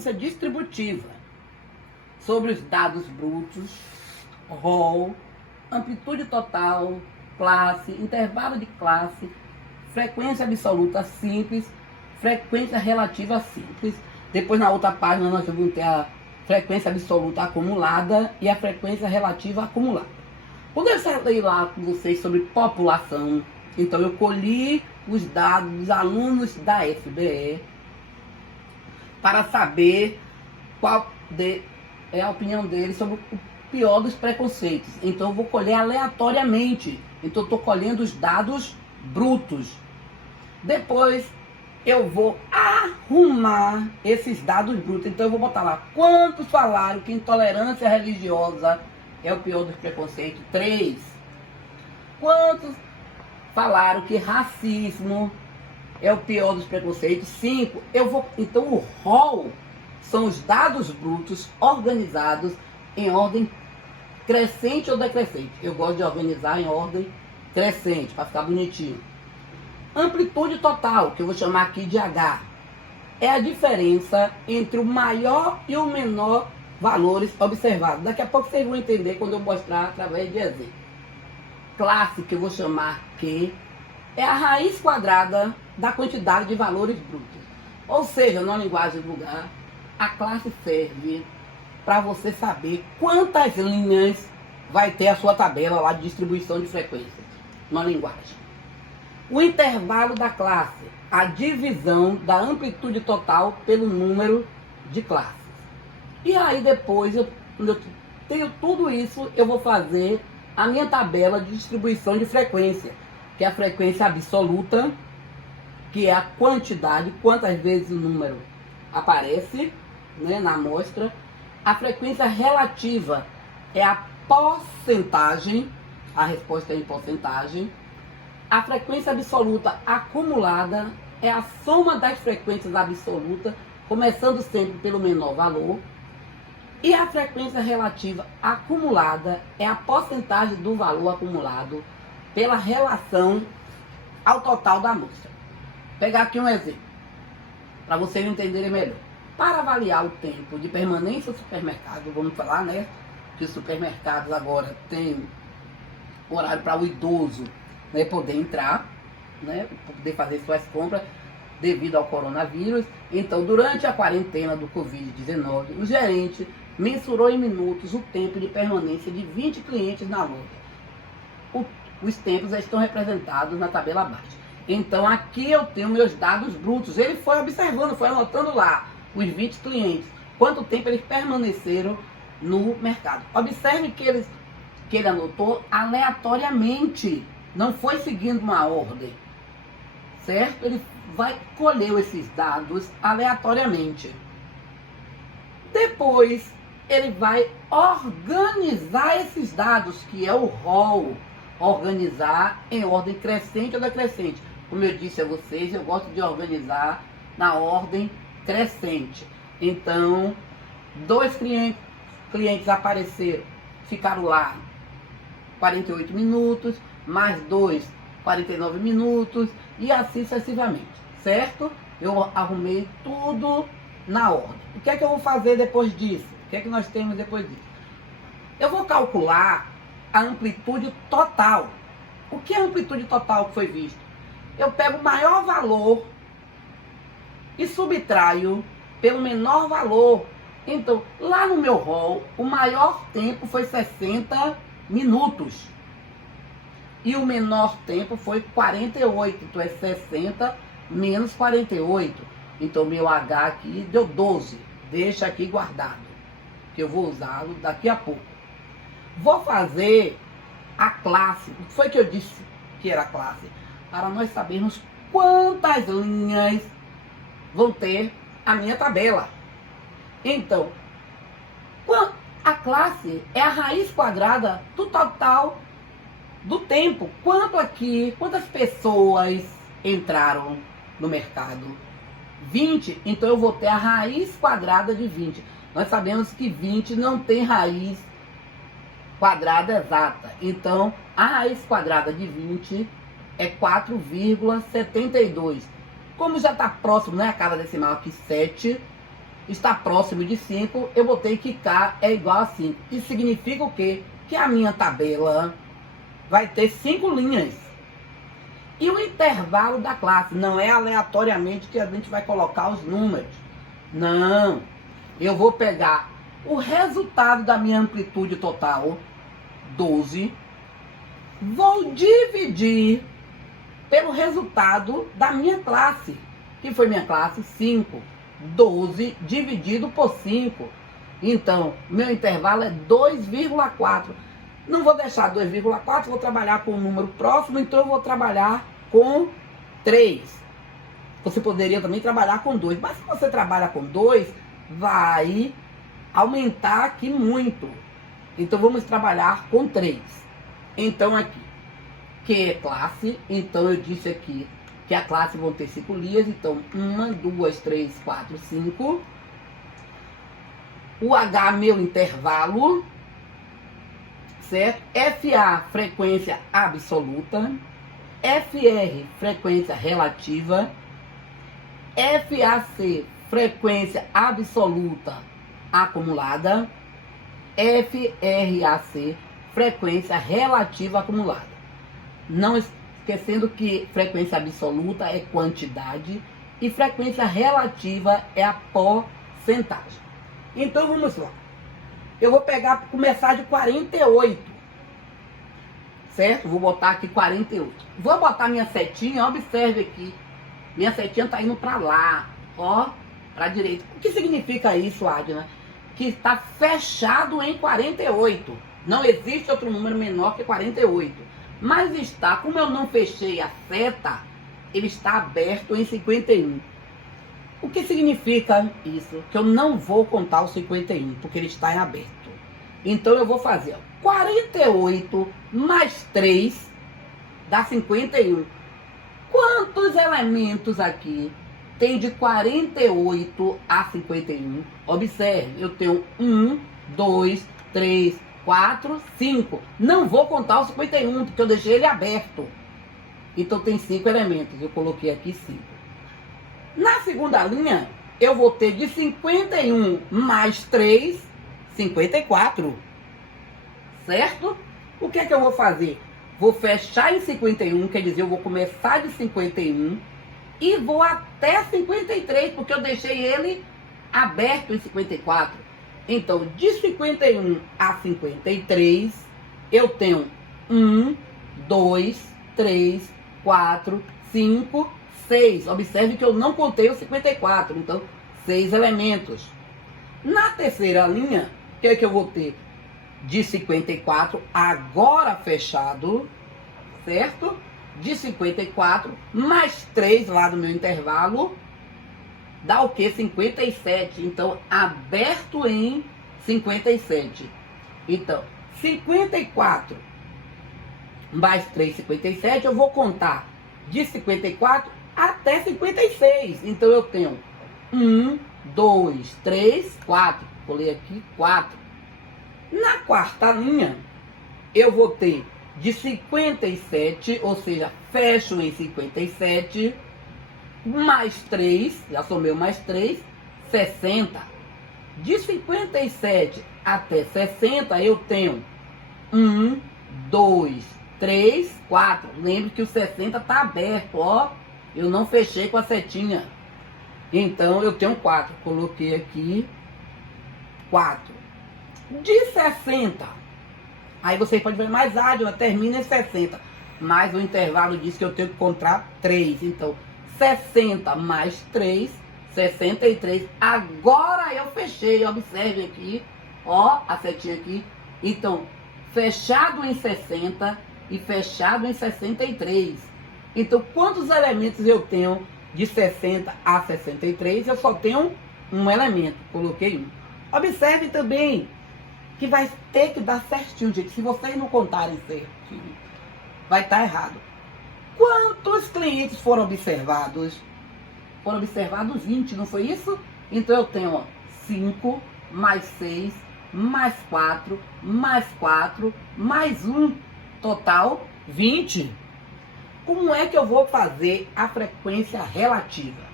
Distributiva sobre os dados brutos, rol, amplitude total, classe, intervalo de classe, frequência absoluta simples, frequência relativa simples. Depois na outra página nós vamos ter a frequência absoluta acumulada e a frequência relativa acumulada. Quando eu falei lá com vocês sobre população, então eu colhi os dados dos alunos da FBE para saber qual é a opinião deles sobre o pior dos preconceitos. Então eu vou colher aleatoriamente. Então eu estou colhendo os dados brutos. Depois eu vou arrumar esses dados brutos. Então eu vou botar lá quantos falaram que intolerância religiosa é o pior dos preconceitos. 3. Quantos falaram que racismo é o pior dos preconceitos? 5. Então o rol são os dados brutos organizados em ordem crescente ou decrescente. Eu gosto de organizar em ordem crescente, para ficar bonitinho. Amplitude total, que eu vou chamar aqui de H, é a diferença entre o maior e o menor valores observados. Daqui a pouco vocês vão entender quando eu mostrar através de exemplo. Classe, que eu vou chamar Q, é a raiz quadrada da quantidade de valores brutos. Ou seja, na linguagem vulgar, a classe serve para você saber quantas linhas vai ter a sua tabela lá de distribuição de frequências na linguagem. O intervalo da classe, a divisão da amplitude total pelo número de classes. E aí depois, quando eu tenho tudo isso, eu vou fazer a minha tabela de distribuição de frequência, que é a frequência absoluta, que é a quantidade, quantas vezes o número aparece, né, na amostra. A frequência relativa é a porcentagem, a resposta é em porcentagem. A frequência absoluta acumulada é a soma das frequências absolutas, começando sempre pelo menor valor. E a frequência relativa acumulada é a porcentagem do valor acumulado pela relação ao total da amostra. Vou pegar aqui um exemplo, para vocês entenderem melhor. Para avaliar o tempo de permanência do supermercado, vamos falar, né, que os supermercados agora têm horário para o idoso, né, poder entrar, né, poder fazer suas compras devido ao coronavírus. Então, durante a quarentena do Covid-19, o gerente mensurou em minutos o tempo de permanência de 20 clientes na loja. Os tempos estão representados na tabela abaixo. Então, aqui eu tenho meus dados brutos. Ele foi observando, foi anotando lá os 20 clientes, quanto tempo eles permaneceram no mercado. Observe que ele anotou aleatoriamente, não foi seguindo uma ordem, certo? Ele vai colher esses dados aleatoriamente. Depois, ele vai organizar esses dados, que é o rol, organizar em ordem crescente ou decrescente. Como eu disse a vocês, eu gosto de organizar na ordem crescente. Então, 2 clientes apareceram, ficaram lá 48 minutos, mais 2, 49 minutos, e assim sucessivamente, certo? Eu arrumei tudo na ordem. O que é que eu vou fazer depois disso? O que é que nós temos depois disso? Eu vou calcular a amplitude total. O que é a amplitude total que foi visto? Eu pego o maior valor e subtraio pelo menor valor. Então, lá no meu rol, o maior tempo foi 60 minutos. E o menor tempo foi 48. Então, é 60 menos 48. Então, meu H aqui deu 12. Deixa aqui guardado, que eu vou usá-lo daqui a pouco. Vou fazer a classe. O que foi que eu disse que era classe? Para nós sabermos quantas linhas vão ter a minha tabela. Então, a classe é a raiz quadrada do total do tempo. Quantas pessoas entraram no mercado? 20. Então eu vou ter a raiz quadrada de 20. Nós sabemos que 20 não tem raiz quadrada exata. Então, a raiz quadrada de 20 é 4,72. Como já está próximo, né, a cada decimal aqui 7, está próximo de 5, eu botei que K é igual a 5. Isso significa o quê? Que a minha tabela vai ter 5 linhas. E o intervalo da classe não é aleatoriamente que a gente vai colocar os números. Não. Eu vou pegar o resultado da minha amplitude total, 12, vou dividir pelo resultado da minha classe, que foi minha classe 5. 12 dividido por 5. Então, meu intervalo é 2,4. Não vou deixar 2,4, vou trabalhar com um número próximo, então eu vou trabalhar com 3. Você poderia também trabalhar com 2, mas se você trabalha com 2, vai aumentar aqui muito. Então, vamos trabalhar com 3. Então, aqui, que é classe, então eu disse aqui que a classe vão ter 5 linhas, então 1, 2, 3, 4, 5. O H, meu intervalo, certo? FA, frequência absoluta. FR, frequência relativa. FAC, frequência absoluta acumulada. FRAC, frequência relativa acumulada. Não esquecendo que frequência absoluta é quantidade e frequência relativa é a porcentagem. Então vamos lá. Eu vou começar de 48. Certo? Vou botar aqui 48. Vou botar minha setinha, observe aqui. Minha setinha está indo para lá, ó, para a direita. O que significa isso, Adna? Que está fechado em 48. Não existe outro número menor que 48. Mas está, como eu não fechei a seta, ele está aberto em 51. O que significa isso? Que eu não vou contar o 51, porque ele está em aberto. Então eu vou fazer 48 mais 3 dá 51. Quantos elementos aqui tem de 48 a 51? Observe, eu tenho 1, 2, 3, 4, 5. Não vou contar o 51, porque eu deixei ele aberto. Então tem 5 elementos. Eu coloquei aqui 5. Na segunda linha, eu vou ter de 51 mais 3, 54. Certo? O que é que eu vou fazer? Vou fechar em 51, quer dizer, eu vou começar de 51 e vou até 53, porque eu deixei ele aberto em 54. Então, de 51 a 53, eu tenho 1, 2, 3, 4, 5, 6. Observe que eu não contei o 54, então 6 elementos. Na terceira linha, o que é que eu vou ter? De 54, agora fechado, certo? De 54, mais 3 lá do meu intervalo, dá o que? 57. Então, aberto em 57. Então, 54 mais 3, 57, eu vou contar de 54 até 56. Então, eu tenho 1, 2, 3, 4. Colei aqui 4. Na quarta linha, eu vou ter de 57, ou seja, fecho em 57, mais 3, já somei mais 3, 60. De 57 até 60, eu tenho 1, 2, 3, 4. Lembre que o 60 está aberto, ó. Eu não fechei com a setinha. Então, eu tenho 4. Coloquei aqui 4. De 60, aí você pode ver mais ágil, termina em 60. Mas o intervalo diz que eu tenho que contar 3. Então, 60 mais 3, 63. Agora eu fechei, observe aqui, ó, a setinha aqui. Então, fechado em 60 e fechado em 63. Então, quantos elementos eu tenho de 60 a 63? Eu só tenho um elemento, coloquei 1. Observe também que vai ter que dar certinho, gente. Se vocês não contarem certinho, vai estar errado. Quantos clientes foram observados? Foram observados 20, não foi isso? Então eu tenho, ó, 5, mais 6, mais 4, mais 4, mais 1. Total, 20. Como é que eu vou fazer a frequência relativa?